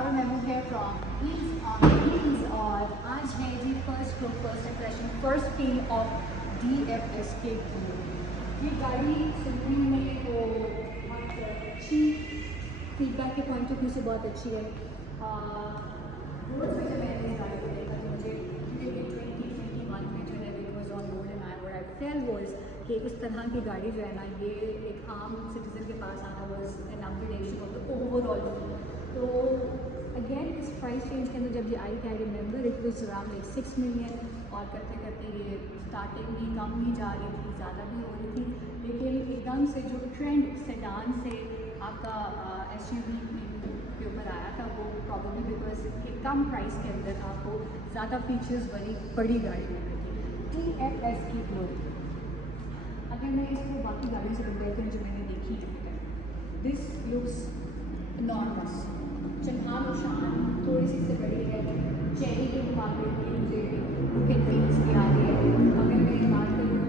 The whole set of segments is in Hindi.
Travel Memo here from Ease और आज है जी first look, first impression, first feel of DFSK की। ये गाड़ी सुनने में तो बहुत अच्छी, फीडबैक के पॉइंट ऑफ व्यू से बहुत अच्छी है। रोड पे जब मैंने इस गाड़ी को देखा तो मुझे 2021 में जो है it was on road and I fail was कि इस तरह की गाड़ी जो है ना, ये एक आम सिटीजन के पास आना was an upgradation of the overall. तो अगेन इस प्राइस रेंज के अंदर जब ये आई थी, I remember it was around like 6 million और करते करते ये स्टार्टिंग भी कम ही जा रही थी, ज़्यादा भी हो रही थी, लेकिन एकदम से जो ट्रेंड सेडान से आपका SUV के ऊपर आया था वो प्रॉब्लली बिकॉज एक कम प्राइस के अंदर आपको ज़्यादा फीचर्स वाली बड़ी गाड़ी मिल रही थी। TFS की ग्लोरी। अगर मैं इसको बाकी गाड़ियों से कंपेयर करूँ जो मैंने देखी है, दिस लुक्स नॉर्मस, चंगान और शान थोड़ी सी से बड़ी है, चेरी के मुकाबले में मुझे लुक एंड फील इसकी आ रही है। अगर मैं बात करूँ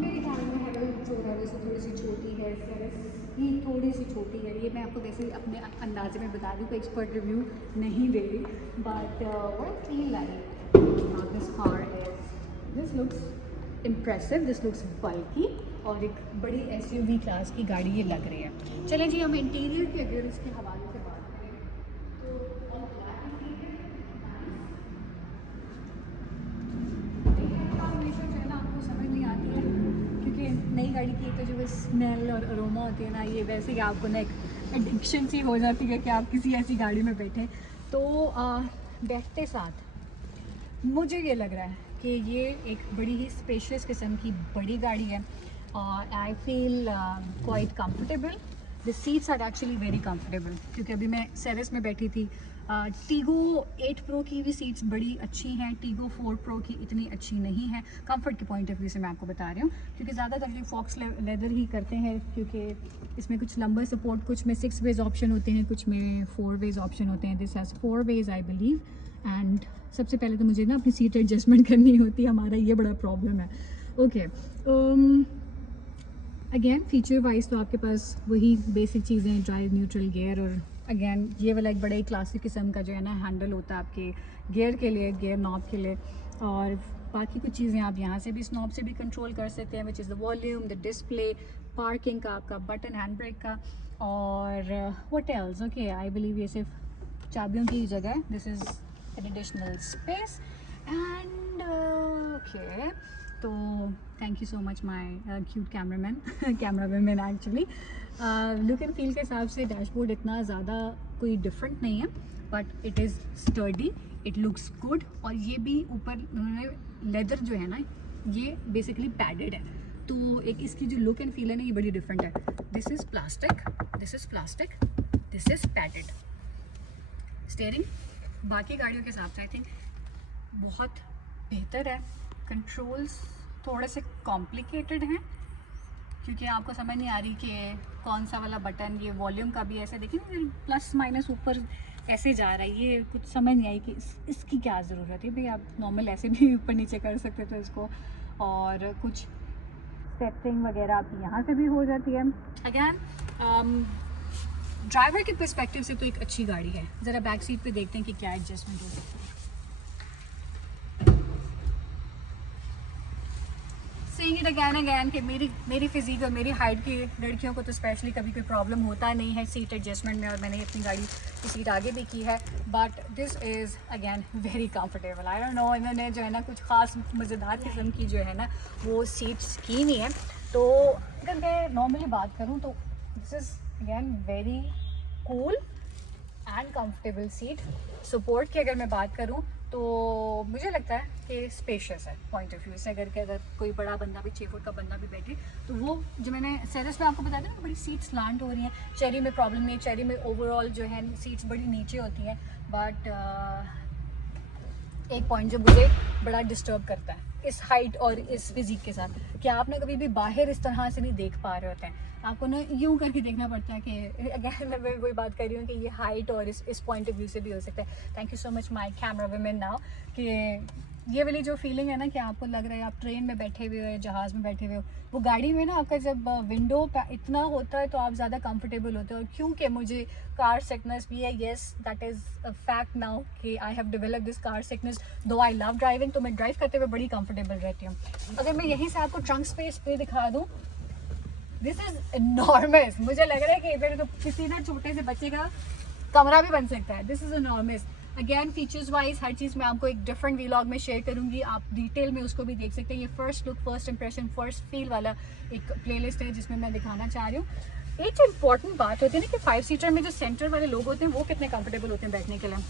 मेरे ख्याल में हेवल जो है वैसे थोड़ी सी छोटी है, सेरेस ही थोड़ी सी छोटी है। ये मैं आपको वैसे अपने अंदाजे में बता दूँ, कोई एक्सपर्ट रिव्यू नहीं दे रही, but what feel like this car is, this looks impressive, this looks bulky और एक बड़ी SUV क्लास की गाड़ी ये लग रही है। चलें जी, हम इंटीरियर के अगर इसके हवाले से बात करें तो ऑल ब्लैक इंटीरियर हमेशा जो है ना आपको समझ नहीं आती है, क्योंकि नई गाड़ी की तो जो स्मेल और अरोमा होती है ना, ये वैसे ही आपको ना एक एडिक्शन सी हो जाती है कि आप किसी ऐसी गाड़ी में बैठें। तो बैठते साथ मुझे ये लग रहा है कि ये एक बड़ी ही स्पेशियस किस्म की बड़ी गाड़ी है और I feel quite comfortable. The seats are actually very comfortable, क्योंकि अभी मैं सेरेस में बैठी थी। टीगो 8 प्रो की भी सीट्स बड़ी अच्छी हैं, टीगो 4 प्रो की इतनी अच्छी नहीं है कंफर्ट के पॉइंट ऑफ व्यू से, मैं आपको बता रही हूँ, क्योंकि ज़्यादातर ये फॉक्स लेदर ही करते हैं, क्योंकि इसमें कुछ लंबर सपोर्ट, कुछ में 6 वेज ऑप्शन होते हैं, कुछ में 4 वेज ऑप्शन होते हैं। This has 4 ways I believe. And सबसे पहले तो मुझे ना अपनी सीट एडजस्टमेंट करनी होती है, हमारा ये बड़ा प्रॉब्लम है। ओके, अगेन फीचर वाइज तो आपके पास वही बेसिक चीज़ें हैं, ड्राइव, न्यूट्रल, गियर, और अगेन ये वाला एक बड़ा ही क्लासिक किस्म का जो है ना हैंडल होता है आपके गियर के लिए, गियर नॉब के लिए। और बाकी कुछ चीज़ें आप यहाँ से भी इस नॉब से भी कंट्रोल कर सकते हैं, which is the volume, the display, parking का आपका बटन, हैंड ब्रेक का, और what else. Okay, I believe ये सिर्फ चाबियों की जगह है। This is an additional space and okay, तो thank you so much my cute cameraman actually. Look and feel के हिसाब से डैशबोर्ड इतना ज़्यादा कोई डिफरेंट नहीं है, but it is sturdy, it looks good. और ये भी ऊपर उन्होंने लेदर जो है ना, ये बेसिकली पैडेड है, तो एक इसकी जो लुक एंड फील है ना, ये बड़ी डिफरेंट है। This is plastic, this is plastic, this is padded. Steering बाकी गाड़ियों के हिसाब से आई थिंक बहुत बेहतर है। कंट्रोल्स थोड़े से कॉम्प्लिकेटेड हैं, क्योंकि आपको समझ नहीं आ रही कि कौन सा वाला बटन, ये वॉल्यूम का भी ऐसे देखिए प्लस माइनस ऊपर ऐसे जा रहा है, ये कुछ समझ नहीं आई कि इसकी क्या ज़रूरत है भाई। आप नॉर्मल ऐसे भी ऊपर नीचे कर सकते थे इसको, और कुछ सेटिंग वगैरह आपकी यहाँ से भी हो जाती है। अगैन ड्राइवर के पर्सपेक्टिव से तो एक अच्छी गाड़ी है। ज़रा बैक सीट पे देखते हैं कि क्या एडजस्टमेंट हो सकता है। सेइंग इट अगैन कि मेरी फिजिक और मेरी हाइट की लड़कियों को तो स्पेशली कभी कोई प्रॉब्लम होता नहीं है सीट एडजस्टमेंट में, और मैंने अपनी गाड़ी की सीट आगे भी की है, but this is again very comfortable. I don't know, इन्होंने जो है ना कुछ ख़ास मज़ेदार किस्म की जो है ना वो सीट्स की हुई हैं। तो अगर मैं नॉर्मली बात करूँ तो this is again very cool and comfortable seat. Support की अगर मैं बात करूं तो मुझे लगता है कि स्पेशियस है पॉइंट ऑफ व्यू से। अगर कोई बड़ा बंदा भी 6 फुट का बंदा भी बैठे तो वो, जो मैंने सेरेस में आपको बताया था ना, बड़ी सीट स्लांट हो रही हैं। चेरी में प्रॉब्लम नहीं है, चेरी में ओवरऑल जो है सीट्स बड़ी नीचे होती हैं, बट एक पॉइंट जो मुझे बड़ा डिस्टर्ब करता है इस हाइट और इस फिजिक के साथ, कि आप ना कभी भी बाहर इस तरह से नहीं देख पा रहे होते हैं, आपको ना यूं करके देखना पड़ता है। कि अगैन मैं वही बात कर रही हूँ कि ये हाइट और इस पॉइंट ऑफ व्यू से भी हो सकता है। Thank you so much my camera women now कि ये वाली जो फीलिंग है ना कि आपको लग रहा है आप ट्रेन में बैठे हुए हो या जहाज़ में बैठे हुए हो, वो गाड़ी में ना आपका जब विंडो इतना होता है तो आप ज़्यादा कंफर्टेबल होते हो। और क्योंकि मुझे कार सिकनेस भी है, yes that is a fact now कि I have develop this car sickness, though I love driving, तो मैं ड्राइव करते हुए बड़ी कंफर्टेबल रहती हूँ। अगर मैं यहीं से आपको ट्रंक स्पेस पे दिखा दूँ, दिस इज़ enormous। मुझे लग रहा है कि इधर तो किसी ना छोटे से बच्चे का कमरा भी बन सकता है। This is enormous। Again features wise हर चीज़ मैं आपको एक डिफरेंट वीलॉग में शेयर करूंगी, आप डिटेल में उसको भी देख सकते हैं। ये first look, first impression, first feel वाला एक प्लेलिस्ट है जिसमें मैं दिखाना चाह रही हूँ। एक इंपॉर्टेंट बात होती है ना कि 5 सीटर में जो सेंटर वाले लोग होते हैं वो कितने कंफर्टेबल होते हैं बैठने के लिए।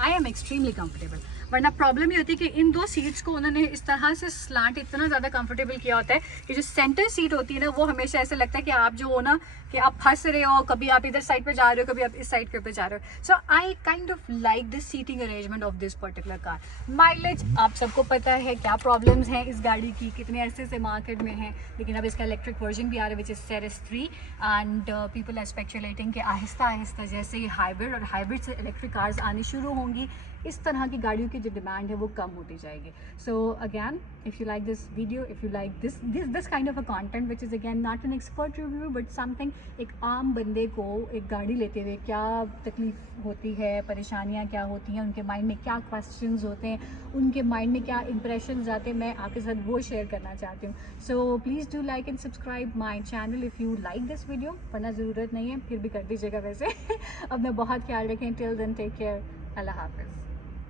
आई एम एक्सट्रीमली कंफर्टेबल, वरना प्रॉब्लम ये होती है कि इन दो सीट्स को उन्होंने इस तरह से स्लांट इतना ज़्यादा कंफर्टेबल किया होता है कि जो सेंटर सीट होती है ना वो हमेशा ऐसे लगता है कि आप जो हो ना कि आप फंस रहे हो, कभी आप इधर साइड पे जा रहे हो, कभी आप इस साइड के ऊपर जा रहे हो। So I kind of like this seating arrangement of this particular car. Mileage आप सबको पता है क्या प्रॉब्लम्स हैं इस गाड़ी की, कितने अरसे से मार्केट में है, लेकिन अब इसका इलेक्ट्रिक वर्जन भी आ रहा है which is Seres 3 and people are speculating कि आहिस्ता आहिस्ता जैसे ही हाइब्रिड और हाइब्रिड से इलेक्ट्रिक कार्स आनी शुरू होंगी, इस तरह की गाड़ियों की जो डिमांड है वो कम होती जाएगी। So again if you like this video, if you like this kind of a content which is again not an expert review but something, एक आम बंदे को एक गाड़ी लेते हुए क्या तकलीफ होती है, परेशानियाँ क्या होती हैं, उनके माइंड में क्या क्वेश्चंस होते हैं, उनके माइंड में क्या इंप्रेशंस आते हैं, मैं आपके साथ वो शेयर करना चाहती हूँ। So please do like and subscribe my channel if you like this video, वरना ज़रूरत नहीं है फिर भी कर दीजिएगा वैसे। अब मैं बहुत ख्याल रखें। टिल देन टेक केयर, अल्लाह हाफिज़।